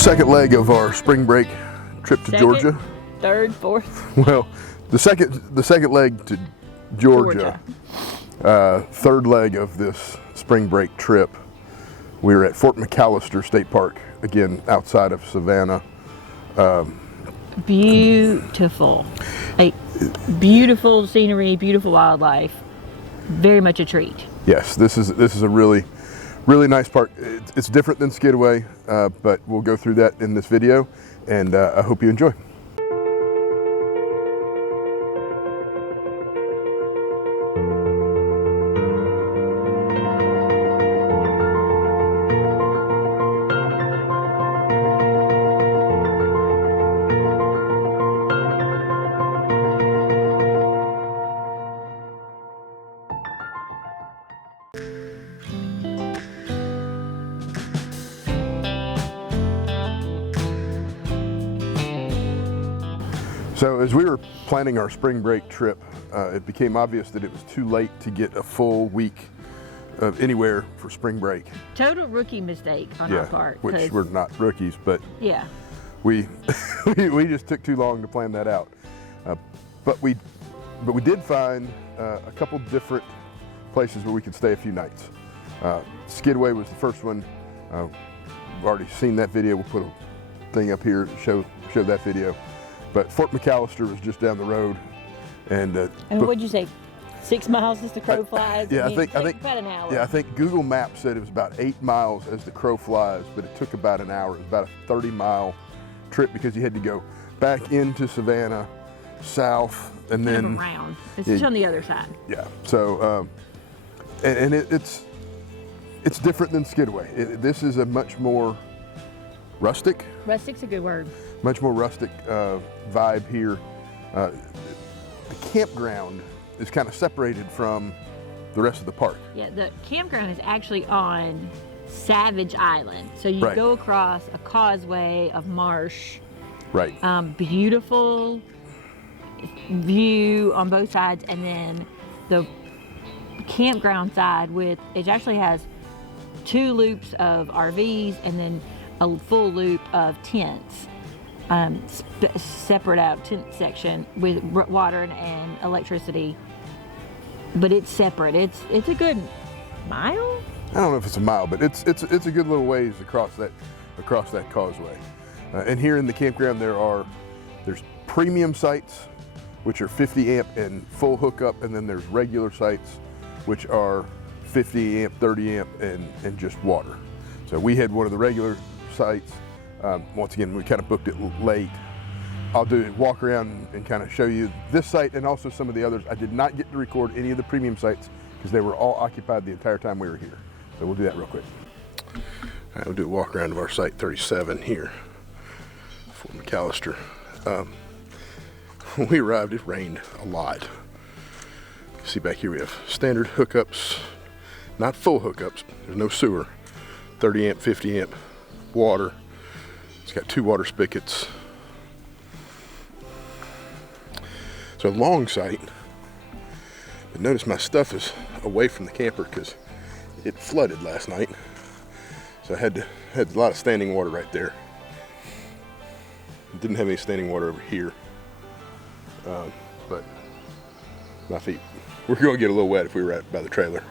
second leg of our spring break trip to Georgia. Third, fourth. Well, the second leg to Georgia. Third leg of this spring break trip. We were at Fort McAllister State Park, again outside of Savannah. Beautiful, like beautiful scenery, beautiful wildlife. Very much a treat. Yes, this is a really nice park. It's different than Skidway, but we'll go through that in this video, and I hope you enjoy. So as we were planning our spring break trip, it became obvious that it was too late to get a full week of anywhere for spring break. Total rookie mistake on our part. Which we're not rookies, but yeah, we just took too long to plan that out. But we did find a couple different places where we could stay a few nights. Skidway was the first one. We've already seen that video. We'll put a thing up here to show that video. But Fort McAllister was just down the road, and what'd you say? 6 miles as the crow flies. Yeah, I think about an hour. Yeah, I think Google Maps said it was about 8 miles as the crow flies, but it took about an hour. It was about a 30-mile trip because you had to go back into Savannah, south, and then around. It's just on the other side. Yeah. So, and it's different than Skidway. This is a much more rustic. Rustic's a good word. Much more rustic vibe here. The campground is kind of separated from the rest of the park. Yeah, the campground is actually on Savage Island. So you go across a causeway of marsh. Right. Beautiful view on both sides, and then the campground side it actually has 2 loops of RVs and then a full loop of tents. Separate out tent section with water and electricity, but it's separate. It's a good mile. I don't know if it's a mile, but it's a good little ways across that causeway. And here in the campground there's premium sites, which are 50 amp and full hookup, and then there's regular sites, which are 50 amp, 30 amp, and just water. So we had one of the regular sites. Once again, we kind of booked it late. I'll do a walk around and kind of show you this site and also some of the others. I did not get to record any of the premium sites because they were all occupied the entire time we were here. So we'll do that real quick. All right, we'll do a walk around of our site 37 here, Fort McAllister. When we arrived, it rained a lot. See back here we have standard hookups, not full hookups. There's no sewer. 30 amp, 50 amp water. It's got 2 water spigots. It's a long site, but notice my stuff is away from the camper because it flooded last night. So I had a lot of standing water right there. Didn't have any standing water over here, but my feet were going to get a little wet if we were right by the trailer.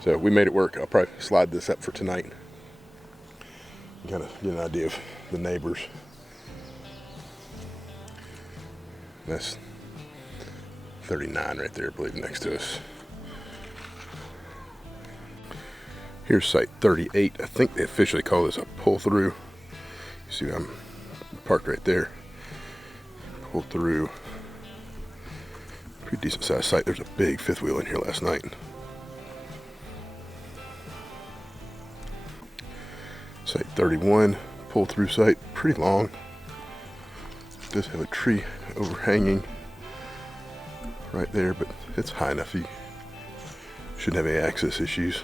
So we made it work. I'll probably slide this up for tonight. Kind of get an idea of the neighbors. That's 39 right there, I believe, next to us. Here's site 38. I think they officially call this a pull-through. You see I'm parked right there. Pull through. Pretty decent sized site. There's a big fifth wheel in here last night. Site 31, pull-through site, pretty long. It does have a tree overhanging right there, but it's high enough you shouldn't have any access issues.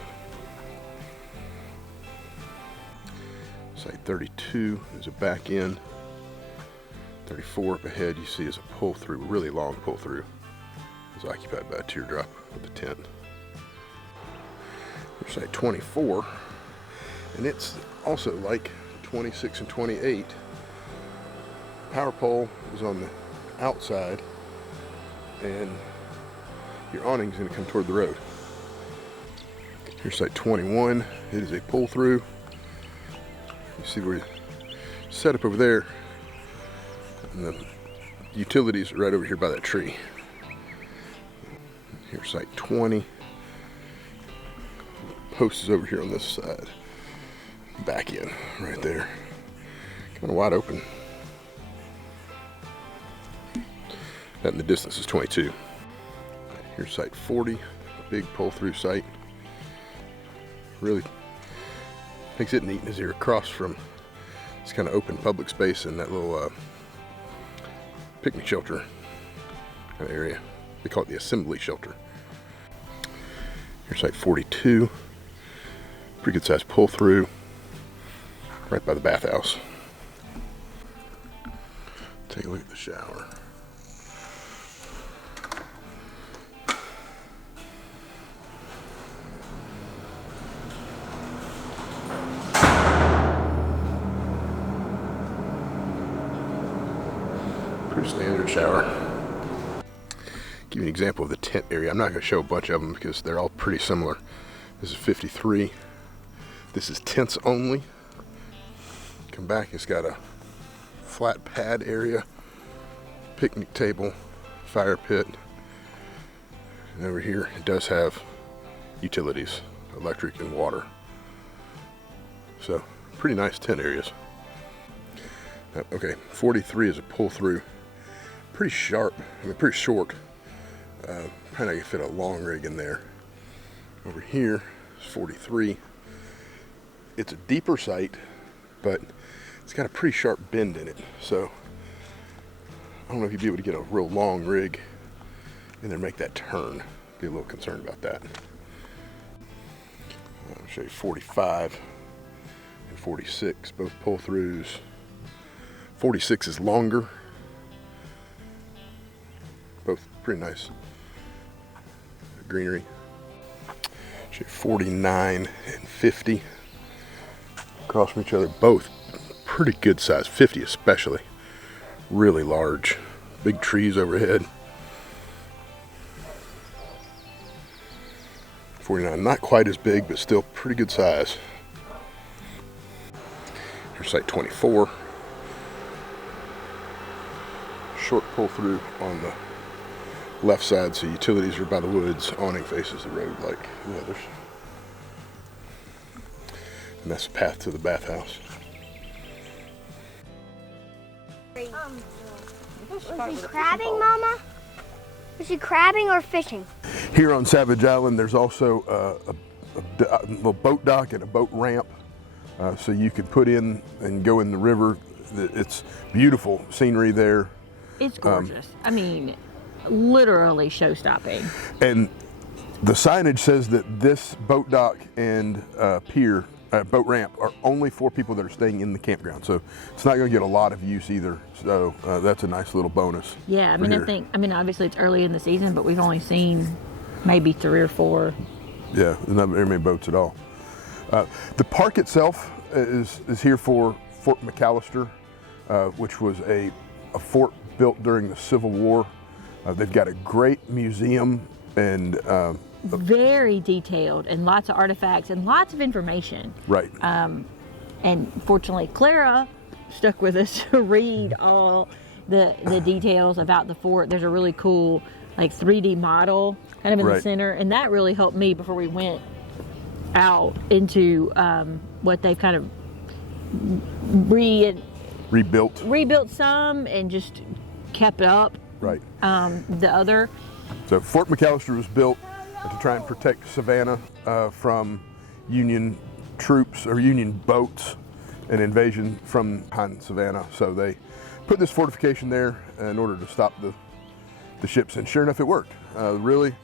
Site 32 is a back end. 34 up ahead you see is a pull-through, really long pull-through. It's occupied by a teardrop with a tent. Here's site 24. And it's also like 26 and 28. Power pole is on the outside, and your awning is going to come toward the road. Here's site 21. It is a pull-through. You see where you set up over there, and the utilities are right over here by that tree. Here's site 20. Post is over here on this side. Back in right there. Kind of wide open. That in the distance is 22. Here's site 40. Big pull-through site. Really makes it neat as you're across from this kind of open public space and that little picnic shelter kind of area. They call it the assembly shelter. Here's site 42. Pretty good sized pull through right by the bathhouse. Take a look at the shower. Pretty standard shower. Give you an example of the tent area. I'm not going to show a bunch of them because they're all pretty similar. This is 53. This is tents only. Come back, it's got a flat pad area, picnic table, fire pit. And over here it does have utilities, electric and water. So pretty nice tent areas. Okay, 43 is a pull through. Pretty sharp, pretty short. Probably not gonna fit a long rig in there. Over here is 43. It's a deeper site, but it's got a pretty sharp bend in it. So I don't know if you'd be able to get a real long rig in there and make that turn. Be a little concerned about that. I'll show you 45 and 46, both pull throughs. 46 is longer. Both pretty nice greenery. Show you 49 and 50 across from each other. Both pretty good size. 50 especially. Really large. Big trees overhead. 49, not quite as big, but still pretty good size. Here's site 24. Short pull through on the left side, so utilities are by the woods, awning faces the road like the others. And that's the path to the bathhouse. Was he crabbing, Mama? Was he crabbing or fishing? Here on Savage Island, there's also a little boat dock and a boat ramp, so you could put in and go in the river. It's beautiful scenery there. It's gorgeous. I mean, literally show-stopping. And the signage says that this boat dock and pier, boat ramp, are only for people that are staying in the campground. So it's not going to get a lot of use either. So that's a nice little bonus. Yeah, I mean, obviously it's early in the season, but we've only seen maybe 3 or 4. Yeah, there's not very many boats at all. The park itself is here for Fort McAllister, which was a fort built during the Civil War. They've got a great museum and very detailed and lots of artifacts and lots of information. Right. And fortunately, Clara stuck with us to read all the details about the fort. There's a really cool like 3D model kind of in the center, and that really helped me before we went out into what they've kind of rebuilt some and just kept up. Right. The other. So Fort McAllister was built to try and protect Savannah from Union troops or Union boats and invasion from behind Savannah. So they put this fortification there in order to stop the ships, and sure enough, it worked. Really,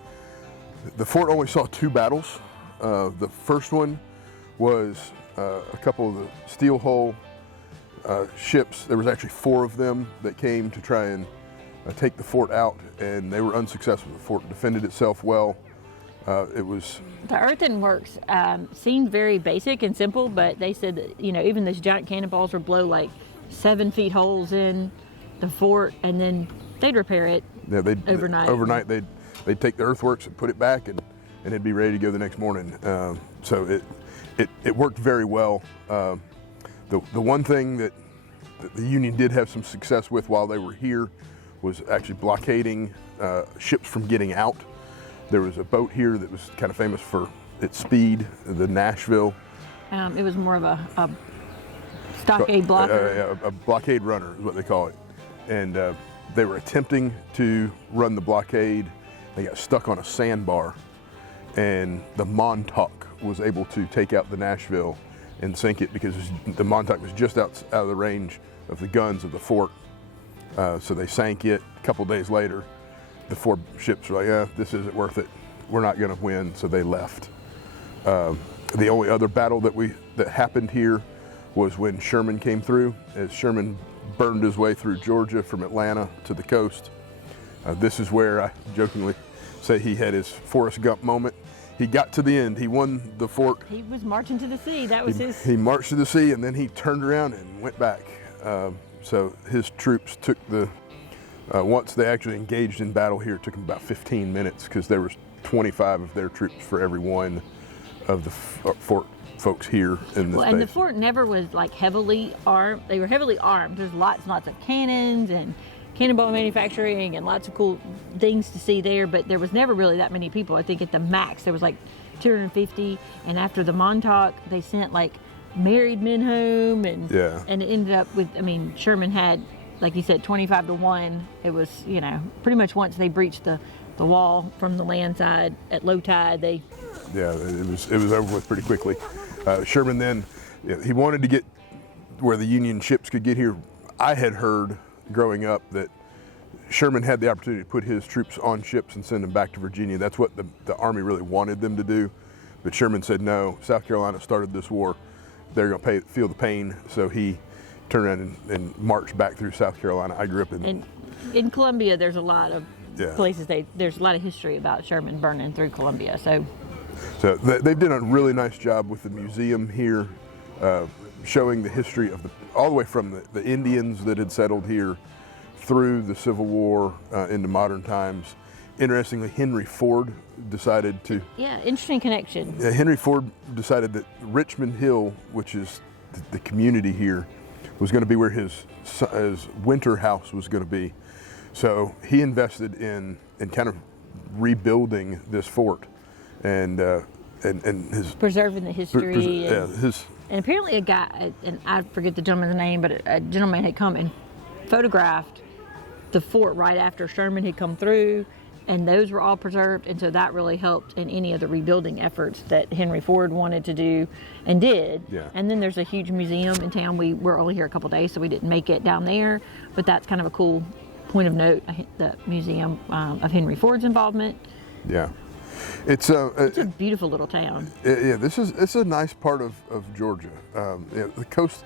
the fort only saw 2 battles. The first one was a couple of the steel hull ships. There was actually 4 of them that came to try and take the fort out, and they were unsuccessful. The fort defended itself well. It was The earthworks seemed very basic and simple, but they said that, even those giant cannonballs would blow like 7 feet holes in the fort, and then they'd repair it overnight. Overnight, they'd take the earthworks and put it back, and it'd be ready to go the next morning. So it worked very well. The one thing that the Union did have some success with while they were here was actually blockading ships from getting out. There was a boat here that was kind of famous for its speed, the Nashville. It was more of a stockade blocker. A blockade runner is what they call it. And they were attempting to run the blockade. They got stuck on a sandbar, and the Montauk was able to take out the Nashville and sink it because the Montauk was just out of the range of the guns of the fort. So they sank it. A couple days later, the 4 ships were like, this isn't worth it. We're not going to win, so they left. The only other battle that happened here was when Sherman came through. As Sherman burned his way through Georgia from Atlanta to the coast. This is where I jokingly say he had his Forrest Gump moment. He got to the end. He won the fort. He was marching to the sea. That was his. He marched to the sea, and then he turned around and went back. So his troops took once they actually engaged in battle here, it took them about 15 minutes because there was 25 of their troops for every one of the fort folks here in this base. And the fort never was like heavily armed. They were heavily armed. There's lots and lots of cannons and cannonball manufacturing and lots of cool things to see there, but there was never really that many people. I think at the max there was like 250, and after the Montauk they sent like married men home, and it ended up with, Sherman had, like you said, 25-1. It was, pretty much once they breached the wall from the land side at low tide, it was over with pretty quickly. Sherman then, he wanted to get where the Union ships could get here. I had heard growing up that Sherman had the opportunity to put his troops on ships and send them back to Virginia. That's what the Army really wanted them to do. But Sherman said, no, South Carolina started this war. They're going to feel the pain. So he turned around and marched back through South Carolina. I grew up in Columbia. There's a lot of places. There's a lot of history about Sherman burning through Columbia. So they've done a really nice job with the museum here, showing the history of all the way from the Indians that had settled here through the Civil War into modern times. Interestingly, Henry Ford decided to... Yeah, interesting connection. Henry Ford decided that Richmond Hill, which is the community here, was going to be where his winter house was going to be. So he invested in kind of rebuilding this fort and his... Preserving the history. And apparently a guy, and I forget the gentleman's name, but a gentleman had come and photographed the fort right after Sherman had come through, and those were all preserved, and so that really helped in any of the rebuilding efforts that Henry Ford wanted to do and did. Yeah. And then there's a huge museum in town. We were only here a couple days, so we didn't make it down there, but that's kind of a cool point of note, the museum of Henry Ford's involvement. Yeah. It's a beautiful little town. It's a nice part of Georgia. The coast,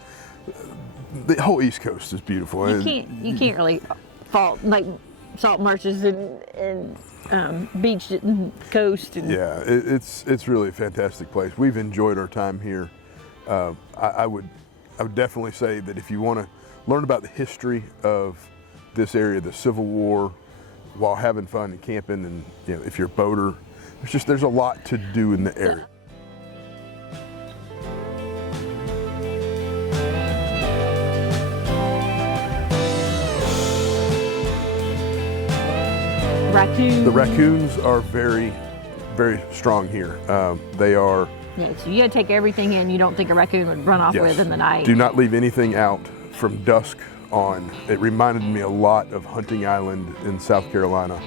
the whole East Coast is beautiful. You can't really fault like salt marshes and beach and coast. It's really a fantastic place. We've enjoyed our time here. I would definitely say that if you want to learn about the history of this area, the Civil War, while having fun and camping, and if you're a boater, there's a lot to do in the area. Raccoons. The raccoons are very, very strong here. They are. Yeah, so you got to take everything in you don't think a raccoon would run off with in the night. Do not leave anything out from dusk on. It reminded me a lot of Hunting Island in South Carolina,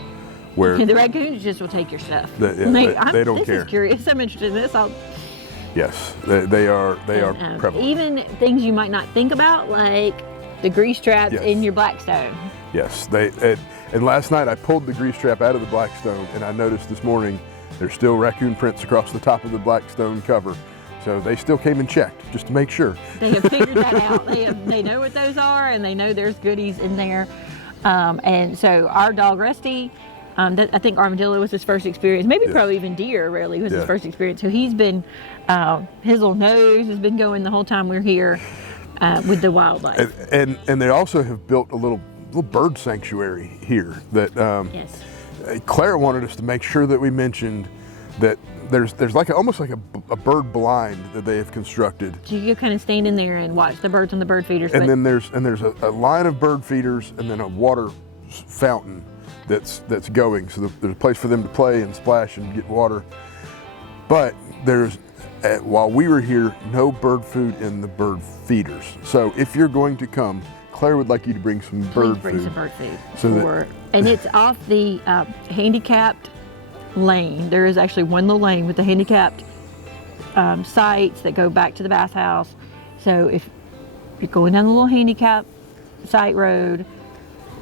where the raccoons just will take your stuff. They don't care. This is curious. I'm interested in this. Yes, they are prevalent. Even things you might not think about, like the grease traps in your Blackstone. Yes, and last night I pulled the grease trap out of the Blackstone, and I noticed this morning there's still raccoon prints across the top of the Blackstone cover. So they still came and checked just to make sure. They have figured that out. They know what those are, and they know there's goodies in there. And so our dog Rusty, I think armadillo was his first experience. Maybe Yeah. probably even deer really was Yeah. his first experience. So he's been, his little nose has been going the whole time we're here with the wildlife. And they also have built a little bird sanctuary here that Yes. Clara wanted us to make sure that we mentioned that there's like almost like a bird blind that they have constructed. So you kind of stand in there and watch the birds on the bird feeders. And but then there's a line of bird feeders and then a water fountain that's going. So there's a place for them to play and splash and get water. But there's while we were here, no bird food in the bird feeders. So if you're going to come, Claire would like you to bring some please bird bring food. some bird food. So And it's off the handicapped lane. There is actually one little lane with the handicapped sites that go back to the bathhouse. So if you're going down the little handicap site road,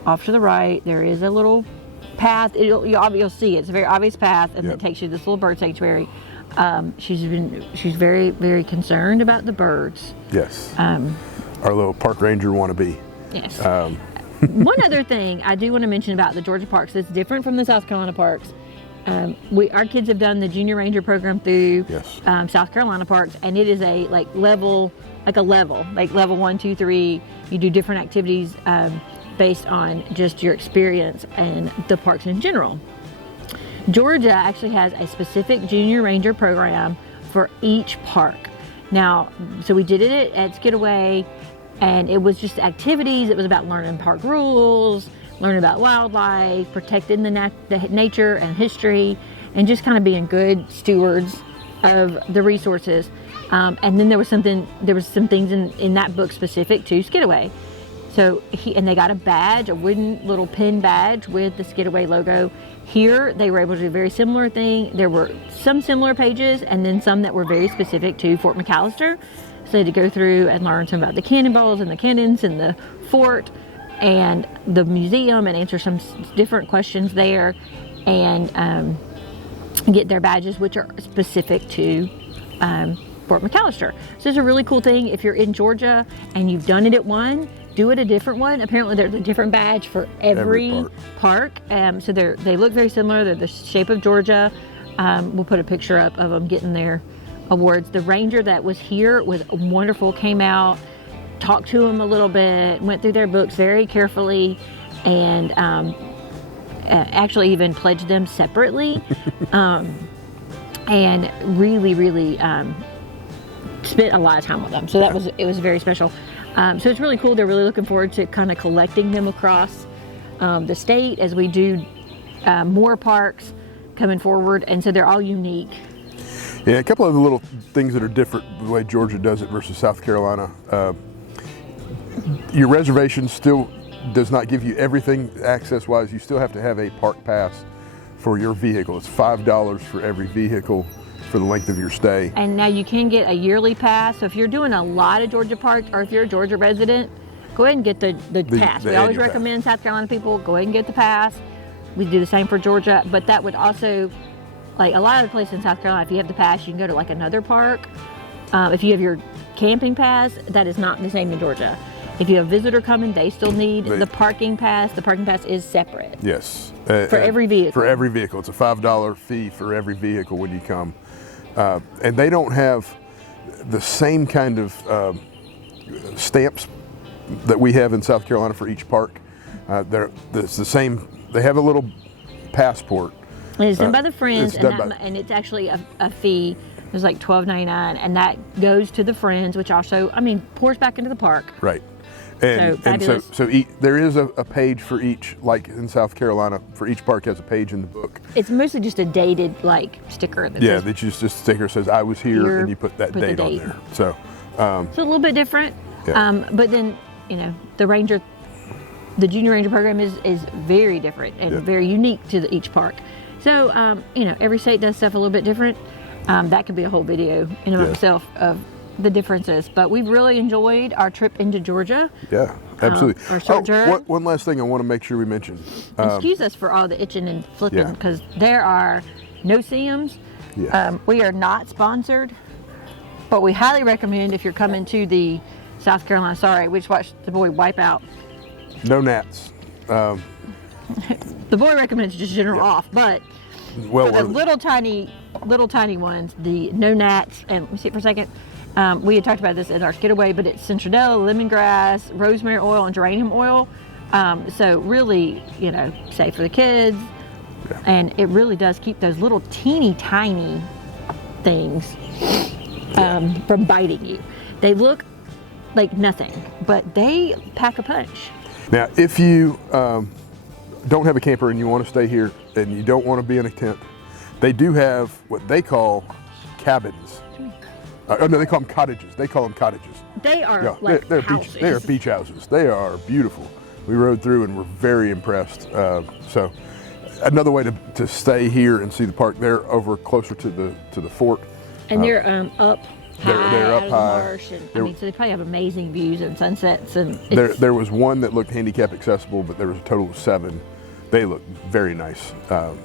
off to the right, there is a little path. You'll see it. It's a very obvious path, and Yep. it takes you to this little bird sanctuary. She's very, very concerned about the birds. Yes. Our little park ranger wannabe. Yes. One other thing I do want to mention about the Georgia parks that's different from the South Carolina parks. Our kids have done the Junior Ranger program through Yes. South Carolina parks, and it is a level 1, 2, 3. You do different activities based on just your experience and the parks in general. Georgia actually has a specific Junior Ranger program for each park. Now, so we did it at Skidaway, and it was just activities. It was about learning park rules, learning about wildlife, protecting the nature and history, and just kind of being good stewards of the resources. And then there was some things in that book specific to Skidaway. So and they got a badge, a wooden little pin badge with the Skidaway logo. Here, they were able to do a very similar thing. There were some similar pages, and then some that were very specific to Fort McAllister. So they had to go through and learn some about the cannonballs and the cannons and the fort and the museum and answer some different questions there, and get their badges, which are specific to Fort McAllister. So it's a really cool thing. If you're in Georgia and you've done it at one, do it a different one. Apparently there's a different badge for every park. So they look very similar. They're the shape of Georgia. We'll put a picture up of them getting their awards. The ranger that was here was wonderful, came out, talked to them a little bit, went through their books very carefully, and actually even pledged them separately, and really spent a lot of time with them. So it was very special. So it's really cool. They're really looking forward to kind of collecting them across the state as we do more parks coming forward, and so they're all unique. Yeah, a couple of the little things that are different the way Georgia does it versus South Carolina. Your reservation still does not give you everything access-wise. You still have to have a park pass for your vehicle. It's $5 for every vehicle for the length of your stay. And now you can get a yearly pass. So if you're doing a lot of Georgia parks, or if you're a Georgia resident, go ahead and get the pass. We always recommend South Carolina people, go ahead and get the pass. We do the same for Georgia, but that would also, like a lot of the places in South Carolina, if you have the pass, you can go to like another park. If you have your camping pass, that is not the same in Georgia. If you have a visitor coming, they still need the parking pass. The parking pass is separate. Yes. For every vehicle. For every vehicle. It's a $5 fee for every vehicle when you come. And they don't have the same kind of stamps that we have in South Carolina for each park. It's the same. They have a little passport. And it's done by the Friends, and it's actually a fee. It's like $12.99, and that goes to the Friends, which also, pours back into the park. Right. And so there is a page for each, like in South Carolina, for each park has a page in the book. It's mostly just a dated sticker. That says, it's just a sticker that says I was here, and you put that date on there. So it's a little bit different. Yeah. But then, the Junior Ranger program is very different and very unique to each park. So, every state does stuff a little bit different. That could be a whole video in and of itself of the differences, but we've really enjoyed our trip into Georgia. Yeah, absolutely. One last thing I want to make sure we mention. Excuse us for all the itching and flipping, because there are no-see-ums. Yeah. We are not sponsored, but we highly recommend if you're coming to the South Carolina. Sorry, we just watched the boy wipe out. No gnats. The boy recommends just general off, but Well for the worth it. little tiny ones, the no gnats, and let me see it for a second. We had talked about this in our getaway, but it's citronella, lemongrass, rosemary oil, and geranium oil. So really, you know, safe for the kids. Yeah. And it really does keep those little teeny tiny things from biting you. They look like nothing, but they pack a punch. Now, if you don't have a camper and you want to stay here and you don't want to be in a tent, they do have what they call cabins. Oh no, they call them cottages. They call them cottages. They are Yeah, like they're houses. beach. They are beach houses. They are beautiful. We rode through and were very impressed. So, another way to stay here and see the park. They're over closer to the fort. And they're up high they're up out of high. the marsh. And, I mean, so they probably have amazing views and sunsets. And There was one that looked handicap accessible, but there was a total of 7. They look very nice.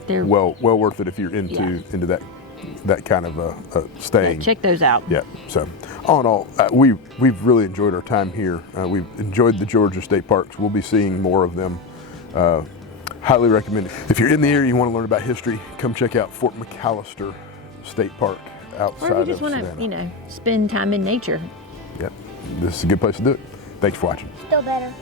They're- well worth it if you're into that kind of staying. check those out. Yeah. So, all in all, we've really enjoyed our time here. We've enjoyed the Georgia state parks. We'll be seeing more of them. Highly recommend it. If you're in the area, you want to learn about history, come check out Fort McAllister State Park outside Or if you just of want Savannah. to, you know, spend time in nature. Yep. This is a good place to do it. Thanks for watching. Still better.